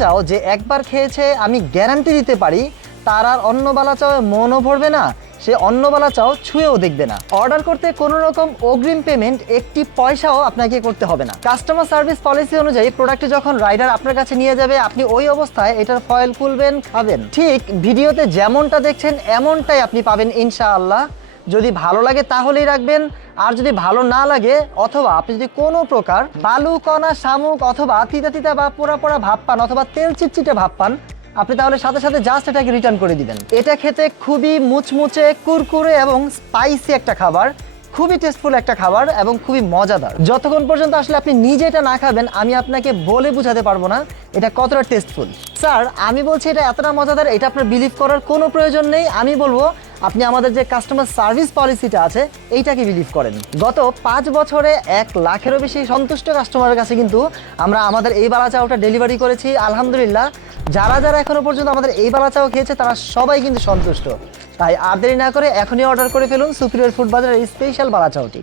চাও যে একবার খেয়েছে আমি গ্যারান্টি দিতে পারি তার আর অন্য বালা চাও মনও ভরবে না, সে অন্য বালা চাও ছুঁয়েও দেখবে না। অর্ডার করতে কোনো রকম অগ্রিম পেমেন্ট একটি পয়সাও আপনাকে করতে হবে না। কাস্টমার সার্ভিস পলিসি অনুযায়ী প্রোডাক্টটি যখন রাইডার আপনার কাছে নিয়ে যাবে আপনি ওই অবস্থায় এটার ফয়েল খুলবেন, খাবেন। ঠিক ভিডিওতে যেমনটা দেখছেন এমনটাই আপনি পাবেন ইনশাআল্লাহ। যদি ভালো লাগে তাহলেই রাখবেন, আর যদি ভালো না লাগে অথবা আপনি যদি কোনো প্রকার বালু কণা শামুক অথবা তিতা তিতা বা পোড়া পোড়া ভাব পান অথবা তেল চিটচিটে ভাব পান, আপনি তাহলে সাথে সাথে জাস্ট এটাকে রিটার্ন করে দিবেন। এটা খেতে খুবই মুচমুচে কুরকুরে এবং স্পাইসি একটা খাবার, খুবই টেস্টফুল একটা খাবার এবং খুবই মজাদার। যতক্ষণ পর্যন্ত আসলে আপনি নিজে এটা না খাবেন আমি আপনাকে বলে বোঝাতে পারবো না এটা কতটা টেস্টফুল। স্যার আমি বলছি এটা এতটা মজাদার, এটা আপনার বিলিভ করার কোনো প্রয়োজন নেই। আমি বলবো আপনি আমাদের যে কাস্টমার সার্ভিস পলিসিটা আছে এইটাকে বিলিভ করেন। গত 5 বছরে 1 লাখেরও বেশি সন্তুষ্ট কাস্টমারের কাছে কিন্তু আমরা আমাদের এই বালা চাওটা ডেলিভারি করেছি আলহামদুলিল্লাহ। যারা যারা এখনো পর্যন্ত আমাদের এই বালা চাও খেয়েছে তারা সবাই কিন্তু সন্তুষ্ট। তাই আর দেরি না করে এখনই অর্ডার করে ফেলুন সুপিরিয়র ফুড বাজারের এই স্পেশাল বালা চাওটি।